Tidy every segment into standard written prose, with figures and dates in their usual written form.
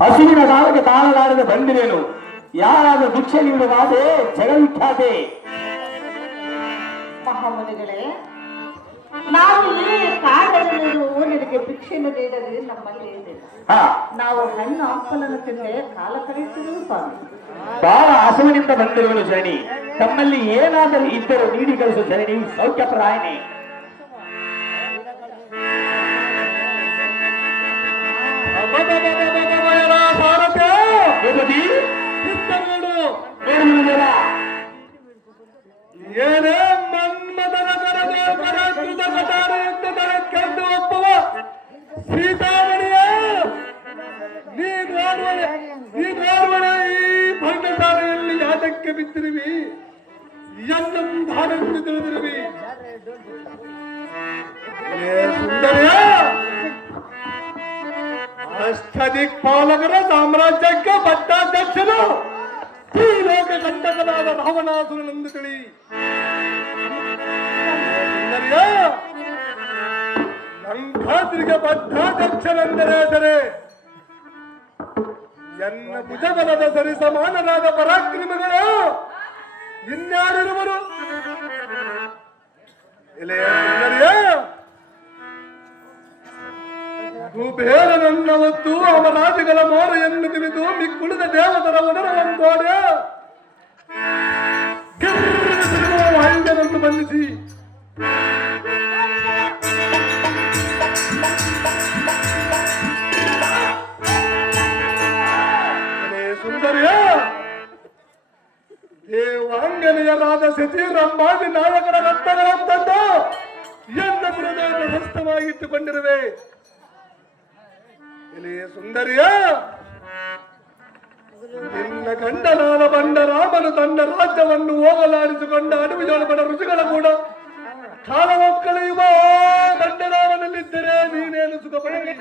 ಹಸುವಿನ ಕಾಲಕ್ಕೆ ತಾಳಲಾರದೆ ಬಂದಿರೇನು? ಯಾರಾದರೂ ಭಿಕ್ಷೆ ನೀಡುವಾದೆ ಜಗವಿಖ್ಯಾತೆ. ಮಹಾಮುನಿಗಳೇ, ನಾವು ಈ ಕಾಡಲ್ಲಿರುವವು ನಿನಗೆ ಭಿಕ್ಷೆಯನ್ನು ನೀಡಲು ನಮ್ಮಲ್ಲಿ ಏನಿಲ್ಲ. ನಾವು ಹಣ್ಣು ಹಂಪಲನ್ನು ತಿಂದೆ ಕಾಲ ಕಳೆಯುತ್ತಿರುವುದು ಸ್ವಾಮಿ. ಬಹಳ ಹಸುವಿನಿಂದ ಬಂದಿರುವನು ಶರಣಿ. ತಮ್ಮಲ್ಲಿ ಏನಾದರೂ ಇದ್ದರೂ ನೀಡಿ ಕಳಿಸು ಶರಣಿ. ಸೌಖ್ಯಪ್ರಾಯಣೆ. ಏನೇ ಮನ್ಮದನ ಕರಕೃತ ಕಟಾರೆಯಿಂದ ಕೆಂದು ಒಪ್ಪುವ ಸೀತಾಮಣಿಯ ನೀ ನೋಡುವನ ಈ ಭಂಡಸಾಲೆಯಲ್ಲಿ ಯಾತಕ್ಕೆ ಬಿದ್ದಿರುವಿ? ಎಂದೆಂದಾರೆಂದು ತಿಳಿದಿರುವಿ? ಸುಂದರಿಯ ಅಷ್ಟದಿಕ್ಪಾಲಕರ ಸಾಮ್ರಾಜ್ಯಕ್ಕೆ ಪಟ್ಟಾಧ್ಯಕ್ಷನು ಈ ಲೋಕ ಕಂಟಕನಾದ ರಾವಣಾಸುರನೆಂದು ತಿಳಿ. ನಂಗಾದ್ರಿಗೆ ಪಟ್ಟಾಧ್ಯಕ್ಷನೆಂದರೆ ಸರಿ ಎನ್ನ ಭುಜಬಲದ ಸರಿ ಸಮಾನರಾದ ಪರಾಕ್ರಮಿಗಳು ಇನ್ಯಾರಿರುವರು? ಕುಬೇರನನ್ನ ಹೊತ್ತು ಅವರಾದಿಗಳ ಮೋರೆಯನ್ನು ತಿಳಿದು ಮಿಕ್ಕುಳಿದ ದೇವತರ ಒಡರವಂತೋಡೆ ವಾಯುಗಳನ್ನು ಬಂಧಿಸಿ ಸುಂದರಿಯ ದೇವಾಂಗನೆಯರಾದ ಸತಿ ರಂಭಾದಿ ನಾಯಕರ ರಕ್ತಗಳಂತದ್ದು ಎನ್ನ ಹೃದಯ ಪ್ರಶಸ್ತವಾಗಿಟ್ಟುಕೊಂಡಿರುವೆ. ಸುಂದರಿಯ ನಿನ್ನ ಗಂಡನಾದ ಬಂಡ ರಾಮನು ತನ್ನ ರಾಜ್ಯವನ್ನು ಹೋಗಲಾಡಿಸಿಕೊಂಡ ಅಡವಿಯೊಳಗಡ ಋಷಿಗಳ ಕೂಡ ಕಾಲ ಮಕ್ಕಳೆಯುವ ಗಂಡನಾಮನಲ್ಲಿದ್ದರೆ ನೀನೇನು ಸುಖ ಪಡೆದಿ?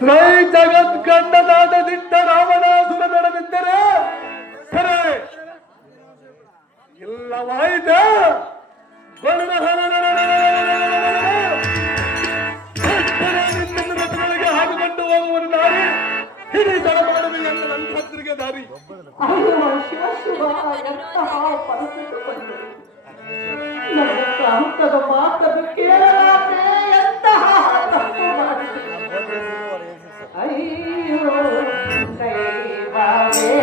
ತ್ರೈ ಜಗತ್ ಗಂಡನಾದ ದಿಟ್ಟ ರಾವಣಾಸುರ ನಡೆದಿದ್ದರೆ ಸರಿ ಇಲ್ಲವಾಯಿತ ರಥಗಳಿಗೆ ಹಾಕಿಕೊಂಡು ಹೋಗುವನು ದಾರಿ ಹಿಡಿತನ ಮಾಡುವುದು ಎನ್ನ ನಂತರಿಗೆ ದಾರಿ. ಶಿವ ಶಿವ, ಎಂತಹ ಪರಿಸ್ಥಿತಿ ಬಂದಿದೆ. ನನ್ನ ಪ್ರಾಂತದ ಮಾತನ್ನು ಕೇಳಲಾರೆ ಎಂತಹ ತಪ್ಪು ಮಾಡಿದೆ. ಅಯ್ಯೋ ದೈವವೇ,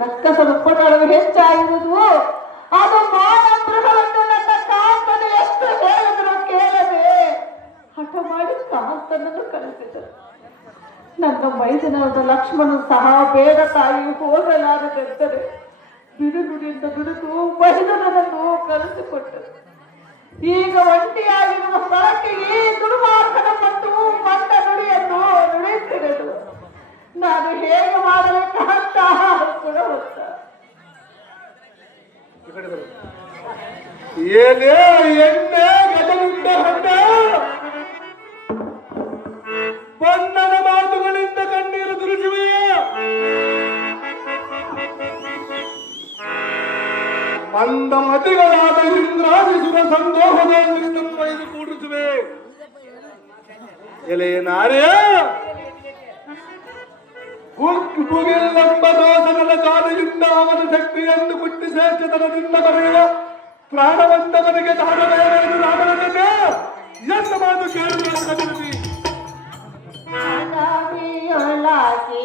ರಕ್ಕಸದ ಉಪಟಳವು ಹೆಚ್ಚಾಗಿರುವುದು ಅದು ಮಾನಂದ್ರಗಳನ್ನು ನನ್ನ ಕಾಂತನು ಎಷ್ಟು ಹೇಳಿದ್ರು ಕೇಳದೆ ಹಠ ಮಾಡಿ ಕಾಂತನನ್ನು ಕರೆಸಿದರು. ನನ್ನ ಮೈದನದ ಲಕ್ಷ್ಮಣನು ಸಹ ಬೇಡ ತಾಯಿ ಹೋಗಲಾರದೆಂದರೆ ಬಿಡುನುಡಿಯಿಂದ ದುಡಿದು ಮೈದನನ್ನು ಕರೆಸಿಕೊಟ್ಟರು. ಈಗ ಒಂಟಿಯಾಗಿರುವ ಸ್ಥಳಕ್ಕೆ ಈ ದುರ್ಮಾರ್ಗದ ಮತ್ತು ಮಂಡ ನುಡಿಯನ್ನು ನುಡಿಸಿದರು. ನಾನು ಹೇಗೆ ಮಾಡಬೇಕಂತ ಗುಣವಂತ. ಏನೇ ಎಣ್ಣೆ ಗದರಿಂದ ಹೊಂಡ ಬಣ್ಣದ ಮಾತುಗಳಿಂದ ಕಣ್ಣೀರು ಸುರಿಸುವೆ. ಮಂದ ಮತಿಗಳಾದ ಇಂದ್ರಾದಿಸುರ ಸಂದೋಹದಲ್ಲಿ ತಮ್ಮೈದು ಕೂಡಿಸುವೆ. ಎಲೆ ನಾರೇ ಭುಗಿಲ್ಲಂಬ ದೋಷಗಳ ಕಾಲದಿಂದ ಅವನ ಶಕ್ತಿಯನ್ನು ಕುಟ್ಟಿ ಶ್ರೇಷ್ಠತನದಿಂದ ಬರೆಯುವ ಪ್ರಾಣವಂತವನಿಗೆ ತಾಡಬೇಕೆಂದು ರಾಮನಂತೆ ಎಂತ ಮಾತು ಕೇಳುವ ಅನಾದಿಯೊಳಗೆ